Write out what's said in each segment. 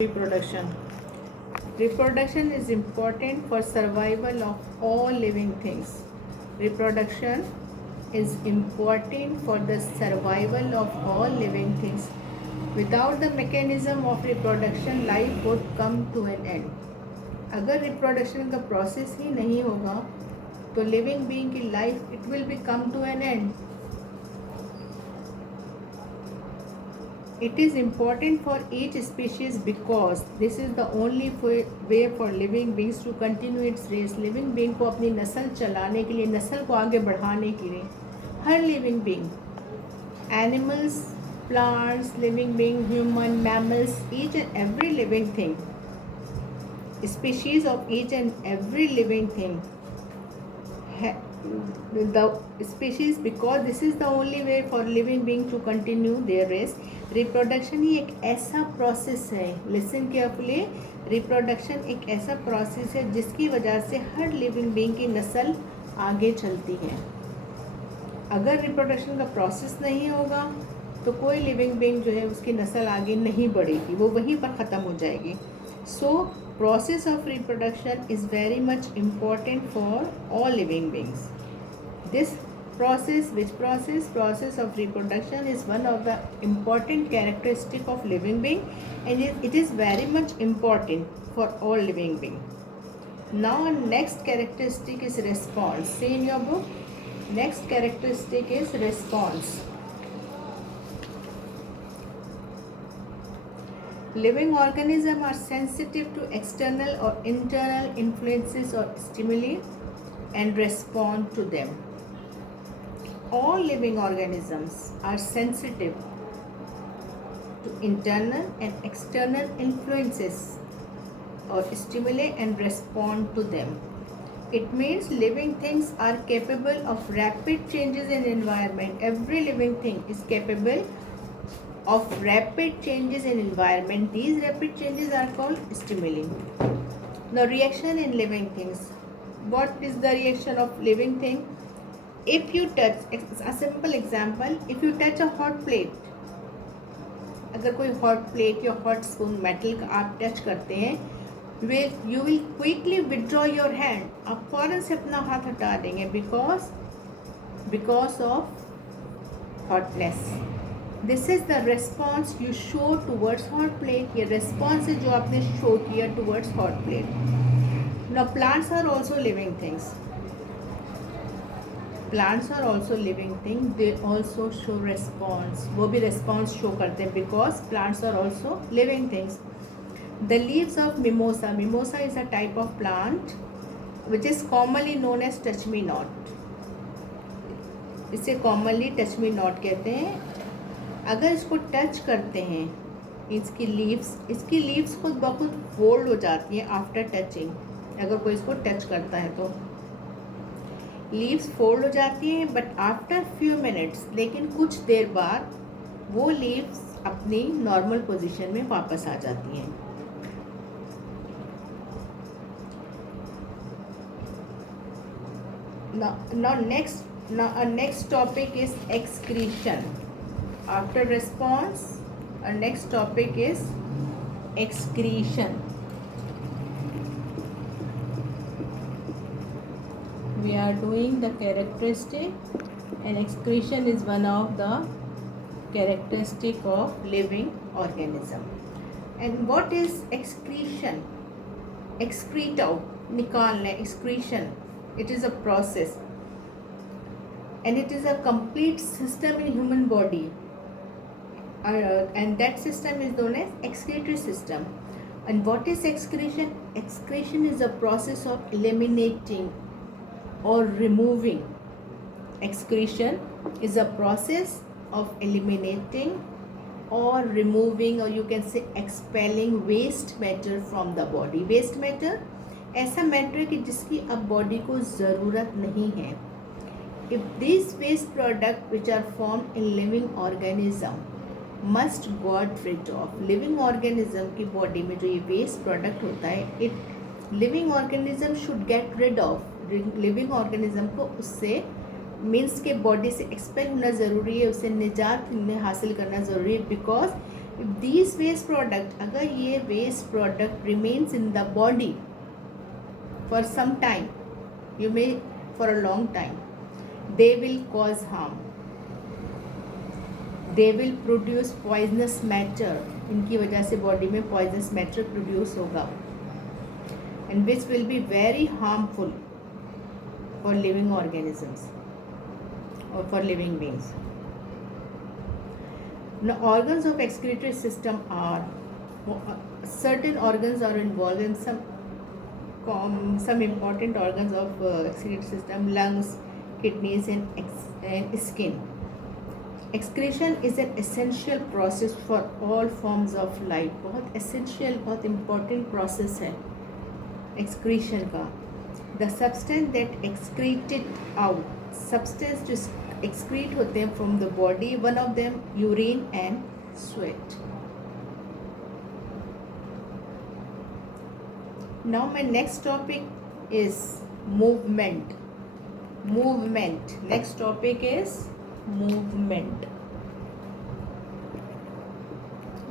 Reproduction. Reproduction is important for survival of all living things. Reproduction is important for the survival of all living things. Without the mechanism of reproduction, life would come to an end. अगर reproduction का process ही नहीं होगा तो living being की life it will be come to an end. It is important for each species because this is the only way for living beings to continue its race. Living being को अपनी नस्ल चलाने के लिए, नस्ल को आगे बढ़ाने के लिए, हर living being, animals, plants, living being, human, mammals, each and every living thing, species of each and every living thing, the species because this is the only way for living being to continue their race. Reproduction ही एक ऐसा process है, listen carefully, reproduction एक ऐसा process है जिसकी वजह से हर लिविंग बीइंग की नस्ल आगे चलती है. अगर रिप्रोडक्शन का प्रोसेस नहीं होगा तो कोई लिविंग बीइंग जो है उसकी नस्ल आगे नहीं बढ़ेगी, वो वहीं पर ख़त्म हो जाएगी. सो process of reproduction is very much important for all living beings. This process of reproduction is one of the important characteristic of living being, and it is very much important for all living being. Now next characteristic is response. See in your book, next characteristic is response. Living organisms are sensitive to external or internal influences or stimuli and respond to them. All living organisms are sensitive to internal and external influences or stimuli and respond to them. It means living things are capable of rapid changes in environment. Every living thing is capable of rapid changes in environment. These rapid changes are called stimuli. Now reaction in living things. What is the reaction of living thing? If you touch, a simple example, if you touch a hot plate, अगर कोई hot plate या hot spoon metal का आप touch करते हैं, you will quickly withdraw your hand. आप फौरन से अपना हाथ हटा देंगे because of hotness. This is the response you show towards hot plate. ये response है जो आपने show किया towards hot plate. Now plants are also living things. Plants are also living things. They also show response. वो भी response show करते हैं because plants are also living things. The leaves of mimosa. Mimosa is a type of plant which is commonly known as touch me not. इसे commonly touch me not कहते हैं. अगर इसको touch करते हैं, इसकी लीव्स खुद ब खुद फोल्ड हो जाती हैं आफ्टर टचिंग. अगर कोई इसको टच करता है तो लीव्स फोल्ड हो जाती हैं, बट आफ्टर फ्यू मिनट्स, लेकिन कुछ देर बाद वो लीव्स अपनी नॉर्मल पोजीशन में वापस आ जाती हैं. Now next topic is excretion. After response, our next topic is excretion. We are doing the characteristic, and excretion is one of the characteristic of living organism. And what is excretion? Excrete out, निकालना, excretion. It is a process, and it is a complete system in human body. And that system is known as excretory system. And what is excretion? Excretion is a process of eliminating or removing. Excretion is a process of eliminating or removing, or you can say expelling waste matter from the body. Waste matter ऐसा matter है कि जिसकी अब body को ज़रूरत नहीं है. If these waste products which are formed in living organism must got rid of. Living organism की बॉडी में जो ये वेस्ट प्रोडक्ट होता है, it living organism should get rid of. Living organism को उससे मीन्स के बॉडी से एक्सपेल होना ज़रूरी है, उससे निजात हासिल करना ज़रूरी है, because If these waste product, अगर ये waste product remains in the body for some time, you may for a long time, they will cause harm. They will produce poisonous matter. इनकी वजह से बॉडी में poisonous matter produce होगा, and which will be very harmful for living organisms or for living beings. Now, organs of excretory system are certain organs are involved in some important organs of excretory system: lungs, kidneys, and skin. Excretion is an essential process for all forms of life. बहुत essential, बहुत important process है excretion का. The substance that excreted out, substance जो excrete होते हैं from the body, one of them urine and sweat. Now my next topic is movement. Next topic is movement.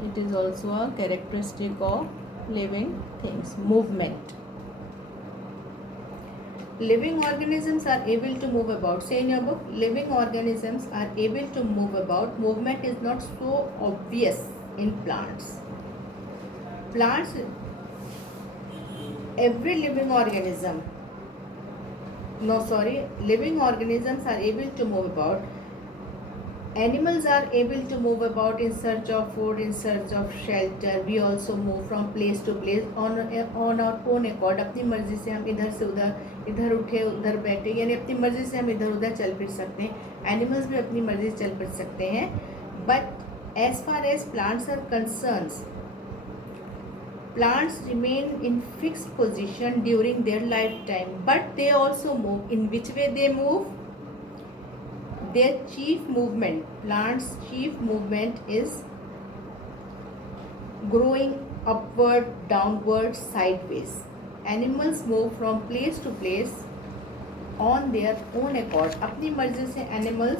It is also a characteristic of living things. Movement. Living organisms are able to move about. Say in your book, living organisms are able to move about. Movement is not so obvious in plants. Living organisms are able to move about. Animals are able to move about in search of food, in search of shelter. We also move from place to place on our own accord. अपनी मर्जी से हम इधर से उधर, इधर उठे उधर बैठे, यानी अपनी मर्जी से हम इधर उधर चल फिर सकते हैं. एनिमल्स भी अपनी मर्जी से चल फिर सकते हैं. But as far as plants are concerns, plants remain in fixed position during their lifetime, but they also move. In which way they move? Their chief movement, plants' chief movement is growing upward, downward, sideways. Animals move from place to place on their own accord. अपनी मर्जी से animals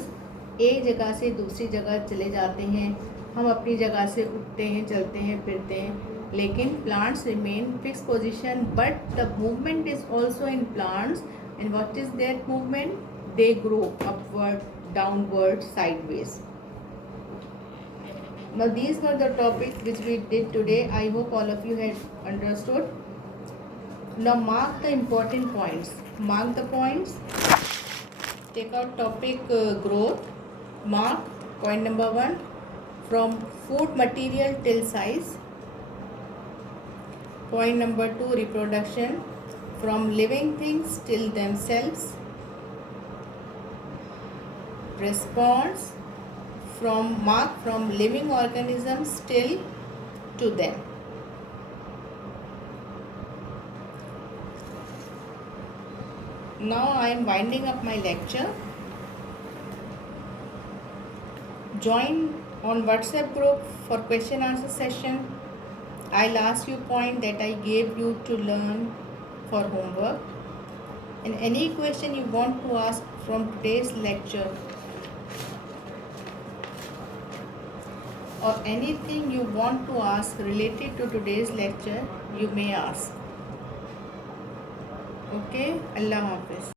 एक जगह से दूसरी जगह चले जाते हैं. हम अपनी जगह से उठते हैं, चलते हैं, फिरते हैं. लेकिन plants remain fixed position, but the movement is also in plants. And what is that movement? They grow upward, downward, sideways. Now these were the topics which we did today. I hope all of you had understood. Now mark the important points. Mark the points. Take out topic growth. Mark point number 1, from food material till size. Point number 2, reproduction, from living things till themselves. Response, from living organisms till to them. Now I am winding up my lecture. Join on WhatsApp group for question answer session. I'll ask you point that I gave you to learn for homework, and any question you want to ask from today's lecture or anything you want to ask related to today's lecture, you may ask. Okay, Allah Hafiz.